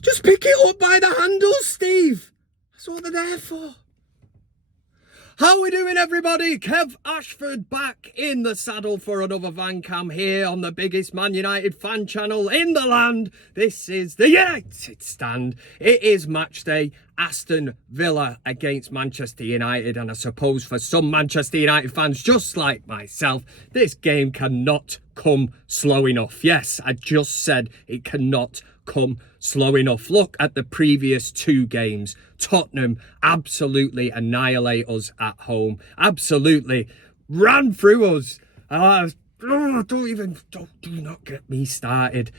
Just pick it up by the handles, Steve. That's what they're there for. How we doing, everybody? Kev Ashford back in the saddle for another van cam here on the biggest Man United fan channel in the land. This is the United Stand. It is match day. Aston Villa against Manchester United, and I suppose for some Manchester United fans just like myself, this game cannot come slow enough. Yes, I just said it cannot come slow enough. Look at the previous two games. Tottenham absolutely annihilate us at home. Absolutely ran through us. Do not get me started.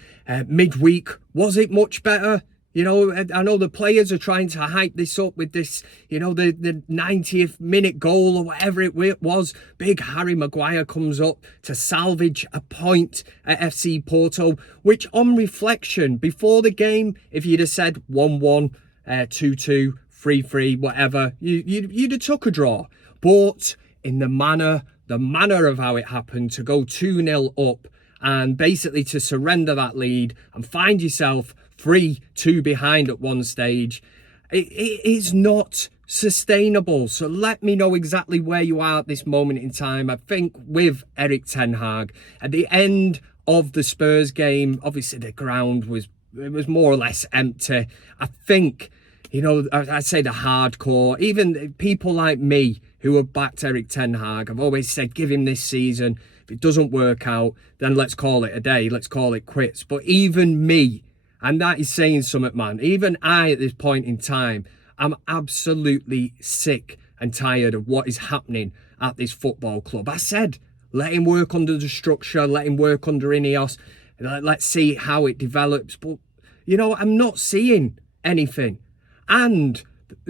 Midweek, was it much better? You know, I know the players are trying to hype this up with this, you know, the 90th minute goal or whatever it was. Big Harry Maguire comes up to salvage a point at FC Porto, which on reflection, before the game, if you'd have said 1-1, 2-2, 3-3, whatever, you'd have took a draw. But in the manner of how it happened, to go 2-0 up and basically to surrender that lead and find yourself 3-2 behind at one stage, it is not sustainable. So let me know exactly where you are at this moment in time. I think with Erik ten Hag, at the end of the Spurs game, obviously the ground was more or less empty. I think, you know, I'd say the hardcore, even people like me who have backed Erik ten Hag, have always said give him this season. If it doesn't work out, then let's call it a day. Let's call it quits. But even me, and that is saying something, man. Even I, at this point in time, I'm absolutely sick and tired of what is happening at this football club. I said, let him work under the structure, let him work under Ineos, let's see how it develops. But, you know, I'm not seeing anything. And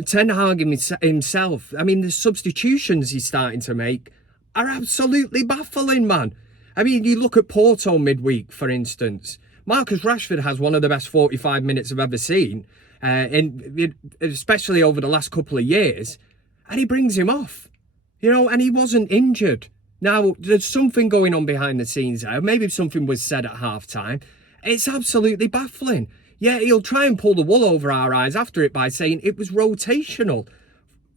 Ten Hag himself, I mean, the substitutions he's starting to make are absolutely baffling, man. I mean, you look at Porto midweek, for instance. Marcus Rashford has one of the best 45 minutes I've ever seen, especially over the last couple of years, and he brings him off, you know, and he wasn't injured. Now, there's something going on behind the scenes there. Maybe something was said at half-time. It's absolutely baffling. Yeah, he'll try and pull the wool over our eyes after it by saying it was rotational.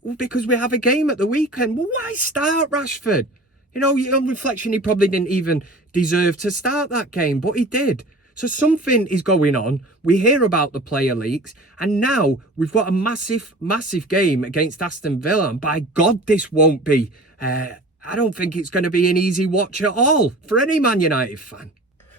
Well, because we have a game at the weekend. Well, why start Rashford? You know, on reflection, he probably didn't even deserve to start that game, but he did. So something is going on. We hear about the player leaks, and now we've got a massive, massive game against Aston Villa. And by God, this won't be. I don't think it's going to be an easy watch at all for any Man United fan.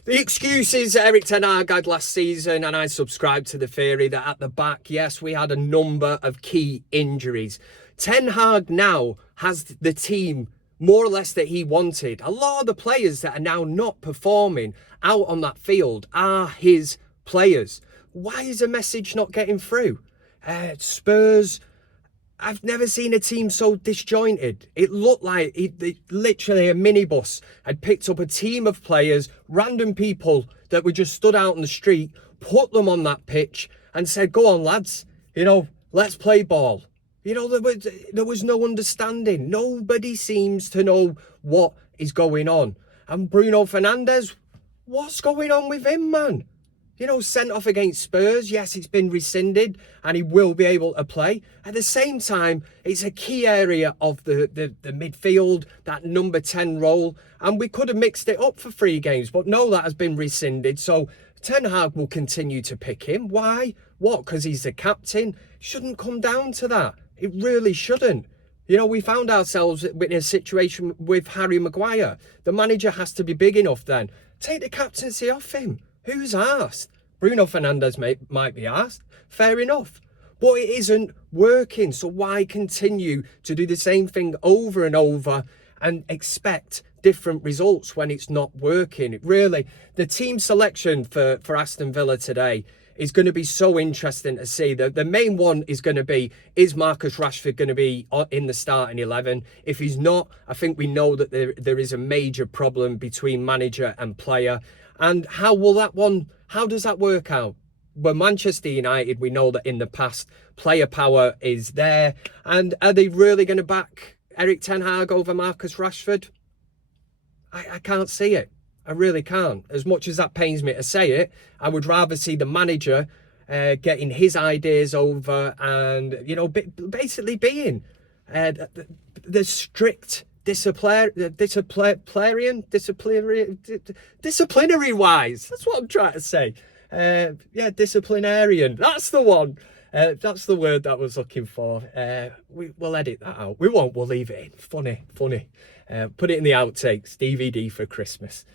The excuses Erik ten Hag had last season, and I subscribe to the theory that at the back, yes, we had a number of key injuries. Ten Hag now has the team more or less that he wanted. A lot of the players that are now not performing out on that field are his players. Why is the message not getting through? Spurs, I've never seen a team so disjointed. It looked like literally a minibus had picked up a team of players, random people that were just stood out on the street, put them on that pitch and said, go on, lads, you know, let's play ball. You know, there was no understanding. Nobody seems to know what is going on. And Bruno Fernandes, what's going on with him, man? You know, sent off against Spurs. Yes, it's been rescinded and he will be able to play. At the same time, it's a key area of the midfield, that number 10 role. And we could have mixed it up for 3 games, but no, that has been rescinded. So Ten Hag will continue to pick him. Why? What? Because he's the captain? Shouldn't come down to that. It really shouldn't. You know, we found ourselves in a situation with Harry Maguire. The manager has to be big enough then. Take the captaincy off him. Who's asked? Bruno Fernandes might be asked. Fair enough. But it isn't working. So why continue to do the same thing over and over and expect different results when it's not working? It really, the team selection for Aston Villa today is going to be so interesting to see. The main one is going to be, is Marcus Rashford going to be in the starting 11? If he's not, I think we know that there is a major problem between manager and player. And how does that work out? Well, Manchester United, we know that in the past, player power is there. And are they really going to back Erik ten Hag over Marcus Rashford? I can't see it. I really can't. As much as that pains me to say it, I would rather see the manager getting his ideas over, and basically being the strict disciplinary wise. That's what I'm trying to say. Disciplinarian. That's the one. That's the word that I was looking for. We'll edit that out. We won't. We'll leave it in. Funny. Put it in the outtakes. DVD for Christmas.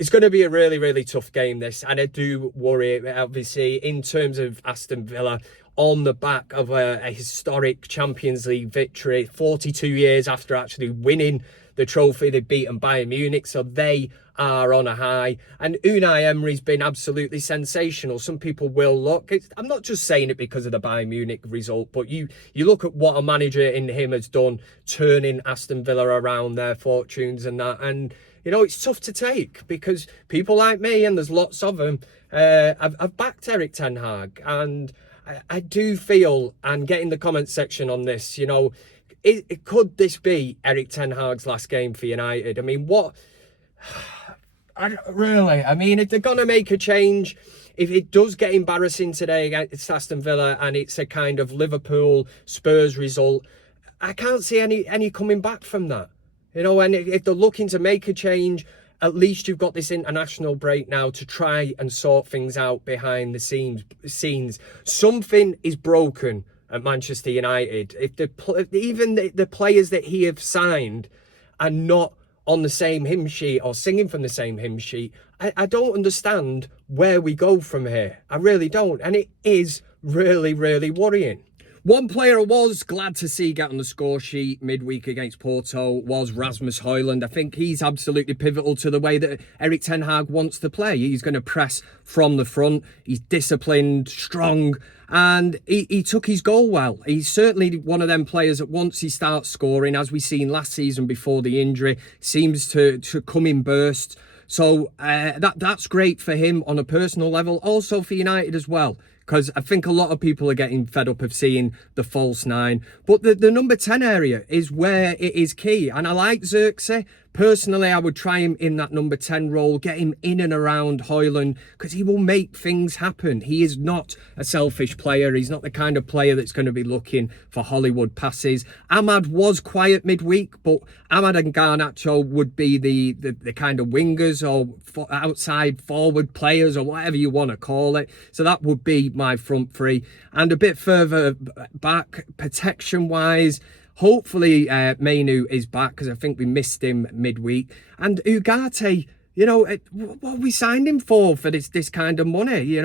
It's going to be a really, really tough game, this. And I do worry, obviously, in terms of Aston Villa, on the back of a historic Champions League victory, 42 years after actually winning the trophy. They've beaten Bayern Munich, so they are on a high. And Unai Emery's been absolutely sensational. Some people will look, I'm not just saying it because of the Bayern Munich result, but you look at what a manager in him has done, turning Aston Villa around their fortunes and that. And, it's tough to take, because people like me, and there's lots of them, I've backed Erik ten Hag. And I do feel, and get in the comment section on this, could this be Erik ten Hag's last game for United? I mean, if they're going to make a change, if it does get embarrassing today against Aston Villa and it's a kind of Liverpool Spurs result, I can't see any coming back from that. And if they're looking to make a change, at least you've got this international break now to try and sort things out behind the scenes. Something is broken at Manchester United. If even the players that he have signed are not on the same hymn sheet or singing from the same hymn sheet, I don't understand where we go from here. I really don't. And it is really, really worrying. One player I was glad to see get on the score sheet midweek against Porto was Rasmus Højlund. I think he's absolutely pivotal to the way that Erik ten Hag wants to play. He's going to press from the front. He's disciplined, strong, and he took his goal well. He's certainly one of them players that once he starts scoring, as we seen last season before the injury, seems to come in bursts. So that's great for him on a personal level, also for United as well. Because I think a lot of people are getting fed up of seeing the false nine. But the number 10 area is where it is key. And I like Xerxes. Personally, I would try him in that number 10 role, get him in and around Højlund, because he will make things happen. He is not a selfish player. He's not the kind of player that's going to be looking for Hollywood passes. Ahmad was quiet midweek, but Ahmad and Garnacho would be the kind of wingers or outside forward players or whatever you want to call it. So that would be my front three. And a bit further back, protection-wise, hopefully Mainu is back, because I think we missed him midweek. And Ugarte, what we signed him for this kind of money? I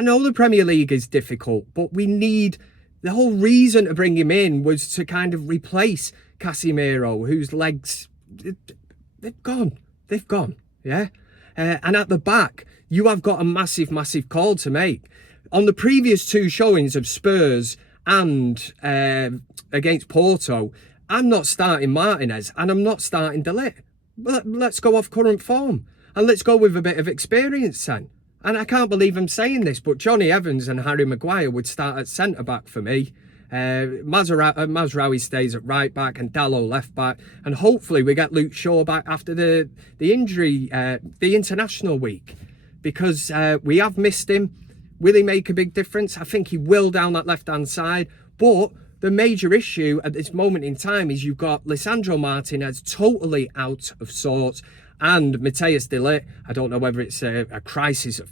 know the Premier League is difficult, but we need, the whole reason to bring him in was to kind of replace Casemiro, whose legs, they've gone, yeah? And at the back, you have got a massive, massive call to make. On the previous two showings of Spurs and against Porto, I'm not starting Martinez and I'm not starting De Ligt. Let's go off current form and let's go with a bit of experience then. And I can't believe I'm saying this, but Johnny Evans and Harry Maguire would start at centre-back for me. Mazraoui stays at right-back and Dalot left-back. And hopefully we get Luke Shaw back after the injury, the international week. Because we have missed him. Will he make a big difference? I think he will down that left-hand side. But the major issue at this moment in time is you've got Lisandro Martinez totally out of sorts, and Matthias de Ligt. I don't know whether it's a crisis of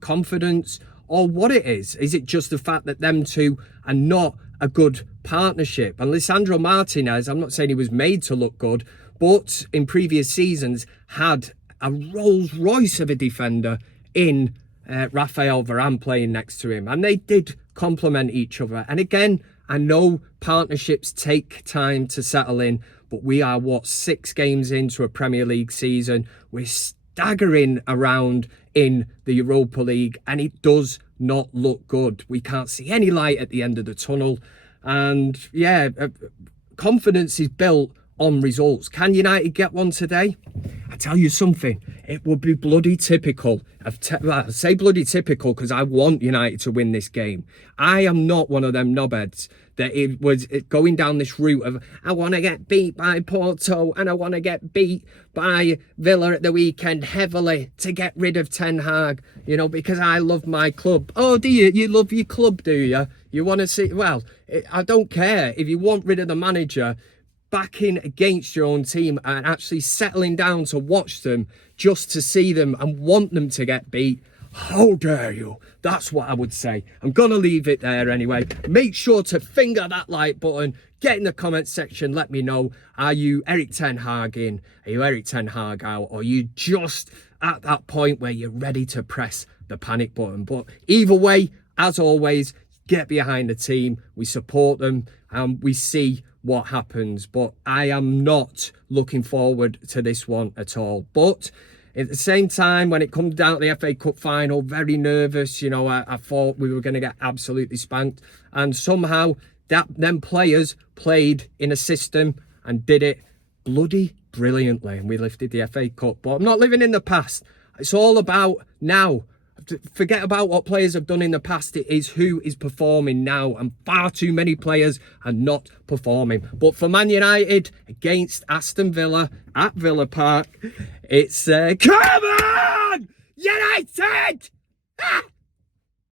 confidence or what it is. Is it just the fact that them two are not a good partnership? And Lisandro Martinez, I'm not saying he was made to look good, but in previous seasons had a Rolls Royce of a defender in Raphael Varane playing next to him, and they did complement each other. And again, I know partnerships take time to settle in, but we are 6 games into a Premier League season. We're staggering around in the Europa League, and it does not look good. We can't see any light at the end of the tunnel, and confidence is built on results. Can United get one today? I tell you something, it would be bloody typical of, well, I say bloody typical because I want United to win this game. I am not one of them knobheads that it was going down this route of, I want to get beat by Porto and I want to get beat by Villa at the weekend heavily to get rid of Ten Hag, you know, because I love my club. Oh, do you? You love your club, do you? You want to see, well, I don't care. If you want rid of the manager, backing against your own team and actually settling down to watch them just to see them and want them to get beat, how dare you? That's what I would say. I'm gonna leave it there anyway. Make sure to finger that like button, get in the comment section, let me know, are you Erik Ten Hag in, are you Erik Ten Hag out, or are you just at that point where you're ready to press the panic button? But either way, as always, get behind the team, we support them and we see what happens. But I am not looking forward to this one at all. But at the same time, when it comes down to the FA Cup final, very nervous, you know, I thought we were going to get absolutely spanked, and somehow them players played in a system and did it bloody brilliantly, and we lifted the FA Cup. But I'm not living in the past. It's all about now. Forget about what players have done in the past. It is who is performing now, and far too many players are not performing. But for Man United against Aston Villa at Villa Park, it's come on United! Ah!